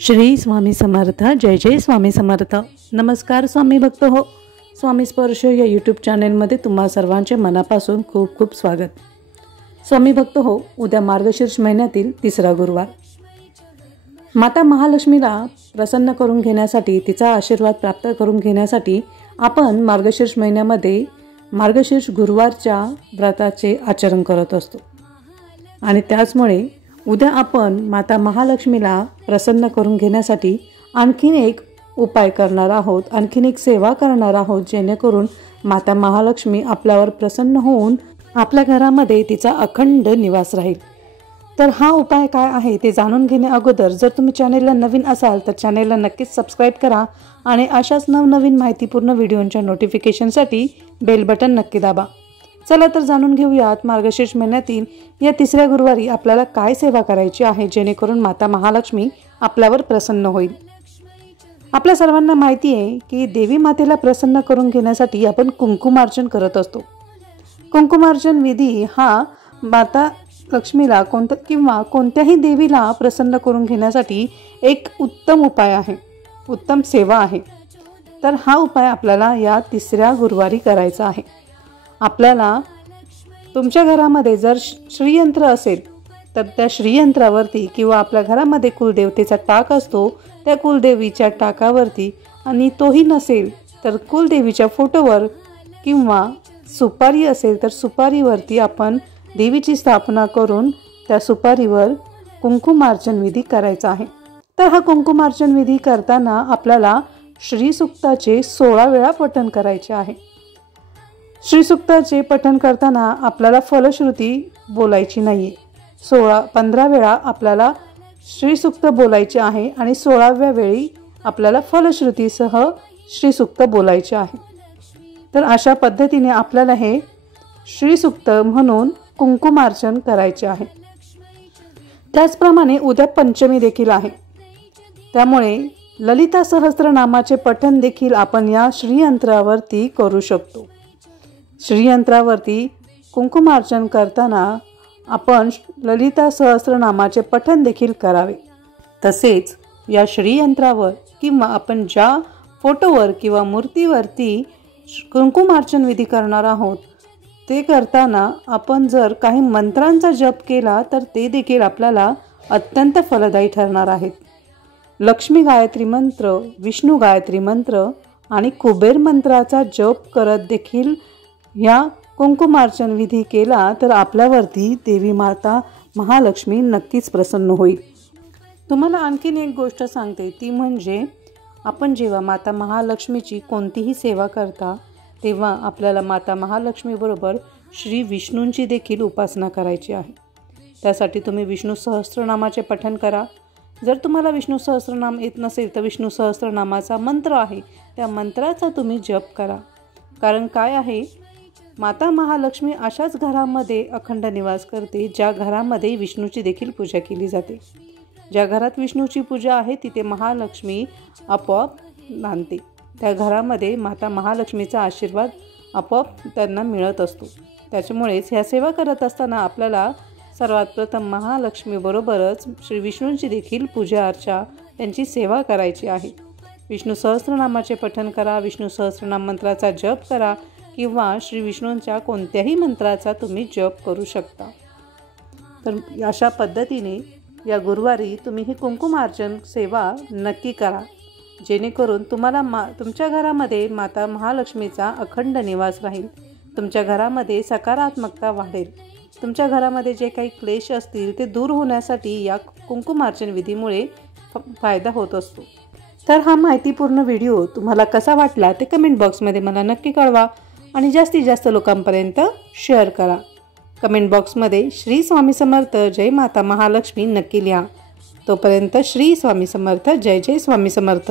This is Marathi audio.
श्री स्वामी समर्थ। जय जय स्वामी समर्थ। नमस्कार स्वामी भक्त हो। स्वामी स्पर्श या यूट्यूब चॅनलमध्ये तुम्हा सर्वांचे मनापासून खूप खूप स्वागत। स्वामी भक्त हो, उद्या मार्गशीर्ष महिन्यातील तिसरा गुरुवार। माता महालक्ष्मीला प्रसन्न करून घेण्यासाठी, तिचा आशीर्वाद प्राप्त करून घेण्यासाठी आपण मार्गशीर्ष महिन्यामध्ये मार्गशीर्ष गुरुवारच्या व्रताचे आचरण करत असतो। आणि त्याचमुळे उद्या आपण माता महालक्ष्मीला प्रसन्न करून घेण्यासाठी आणखीन एक उपाय करणार आहोत, आणखीन एक सेवा करणार आहोत, जेणेकरून माता महालक्ष्मी आपल्यावर प्रसन्न होऊन आपल्या घरामध्ये तिचा अखंड निवास राहील। तर हा उपाय काय आहे ते जाणून घेण्या अगोदर जर तुम्ही चॅनेलला नवीन असाल तर चॅनेलला नक्कीच सबस्क्राईब करा आणि अशाच नवनवीन माहितीपूर्ण व्हिडिओंच्या नोटिफिकेशनसाठी बेल बटन नक्की दाबा। चला तर जाणून घेऊयात मार्गशीर्ष महिन्यातील या तिसऱ्या गुरुवारी आपल्याला काय सेवा करायची आहे, जेणेकरून माता महालक्ष्मी आपल्यावर प्रसन्न होईल। आपल्या सर्वांना माहिती आहे की देवी मातेला प्रसन्न करून घेण्यासाठी आपण कुंकुमार्चन करत असतो। कुंकुमार्चन विधी हा माता लक्ष्मीला कोणत्याही देवीला प्रसन्न करून घेण्यासाठी एक उत्तम उपाय आहे, उत्तम सेवा आहे। तर हा उपाय आपल्याला या तिसऱ्या गुरुवारी करायचा आहे। आपल्याला तुमच्या घरामध्ये जर श्रीयंत्र असेल तर त्या श्रीयंत्रावरती किंवा आपल्या घरामध्ये कुलदेवतेचा टाक असतो त्या कुलदेवीच्या टाकावरती, आणि तोही नसेल तर कुलदेवीच्या फोटोवर किंवा सुपारी असेल तर सुपारीवरती आपण देवीची स्थापना करून त्या सुपारीवर कुंकुमार्चन विधी करायचा आहे। तर हा कुंकुमार्चन विधी करताना आपल्याला श्रीसूक्ताचे 16 वेळा पठण करायचे आहे। श्रीसूक्ताचे पठण करताना आपल्याला फलश्रुती बोलायची नाही। 15 वेळा आपल्याला श्रीसूक्त बोलायचे आहे आणि 16व्या वेळी आपल्याला फलश्रुतीसह श्रीसूक्त बोलायचे आहे। तर अशा पद्धतीने आपल्याला हे श्रीसूक्त म्हणून कुंकुमार्चन करायचे आहे। त्याचप्रमाणे उद्या पंचमी देखील आहे, त्यामुळे ललिता सहस्त्रनामाचे पठण देखील आपण या श्रीयंत्रावरती करू शकतो। श्रीयंत्रावरती कुंकुमार्चन करताना आपण ललिता सहस्त्रनामाचे पठण देखील करावे। तसेच या श्रीयंत्रावर किंवा आपण ज्या फोटोवर किंवा मूर्तीवरती कुंकुमार्चन विधी करणार आहोत ते करताना आपण जर काही मंत्रांचा जप केला तर ते देखील आपल्याला अत्यंत फलदायी ठरणार आहेत। लक्ष्मी गायत्री मंत्र, विष्णू गायत्री मंत्र आणि कुबेर मंत्राचा जप करत देखील या कुंकुमार्चन विधी केला तर आपल्यावरती देवी माता महालक्ष्मी नक्कीच प्रसन्न होईल। तुम्हाला आणखीन एक गोष्ट सांगते, ती म्हणजे आपण जेव्हा माता महालक्ष्मीची कोणतीही सेवा करता तेव्हा आपल्याला माता महालक्ष्मीबरोबर श्री विष्णूंची देखील उपासना करायची आहे। त्यासाठी तुम्ही विष्णू सहस्त्रनामाचे पठण करा। जर तुम्हाला विष्णू सहस्त्रनाम येत नसेल तर विष्णू सहस्त्रनामाचा मंत्र आहे त्या मंत्राचा तुम्ही जप करा। कारण काय आहे, माता महालक्ष्मी अशाच घरामध्ये अखंड निवास करते ज्या घरामध्ये विष्णूची देखील पूजा केली जाते। ज्या घरात विष्णूची पूजा आहे तिथे महालक्ष्मी आपोआप नांदते। त्या घरामध्ये माता महालक्ष्मीचा आशीर्वाद आपोआप त्यांना मिळत असतो। त्याच्यामुळेच ह्या सेवा करत असताना आपल्याला सर्वात प्रथम महालक्ष्मीबरोबरच श्री विष्णूंची देखील पूजा अर्चा, त्यांची सेवा करायची आहे। विष्णू सहस्त्रनामाचे पठण करा, विष्णू सहस्त्रनाम मंत्राचा जप करा किंवा श्री विष्णूंच्या कोणत्याही मंत्राचा तुम्ही जप करू शकता। तर अशा पद्धतीने या गुरुवारी तुम्ही ही कुंकुमार्चन सेवा नक्की करा, जेणेकरून तुम्हाला तुमच्या घरामध्ये माता महालक्ष्मीचा अखंड निवास राहील। तुमच्या घरामध्ये सकारात्मकता वाढेल। तुमच्या घरामध्ये जे काही क्लेश असतील ते दूर होण्यासाठी या कुंकुमार्चन विधीमुळे फायदा होत असतो। तर हा माहितीपूर्ण व्हिडिओ तुम्हाला कसा वाटला ते कमेंट बॉक्समध्ये मला नक्की कळवा आणि जास्तीत जास्त लोकांपर्यंत शेअर करा। कमेंट बॉक्समध्ये श्री स्वामी समर्थ, जय माता महालक्ष्मी नक्की लिहा। तोपर्यंत श्री स्वामी समर्थ, जय जय स्वामी समर्थ।